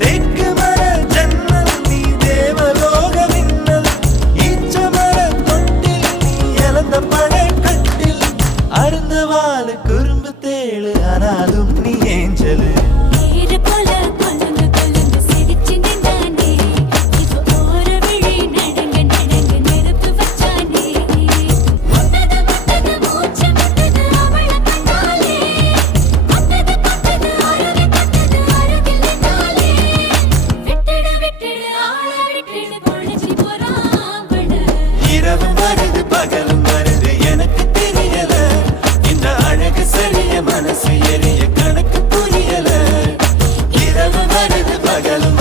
தெற்கு மர ஜன்னல் நீ தேவலோக மின்னல் ஈச்ச மர தொட்டில் நீ இழந்த பழக்கட்டில் அருந்த வாழ குறும்பு தேழு ஆனாலும் நீ ஏஞ்சலு இரவும் வருது பகலும் வருது எனக்கு தெரியல இந்த அழகு சரிய மனசு எரிய கணக்கு புரியல இரவும் வருது பகலும்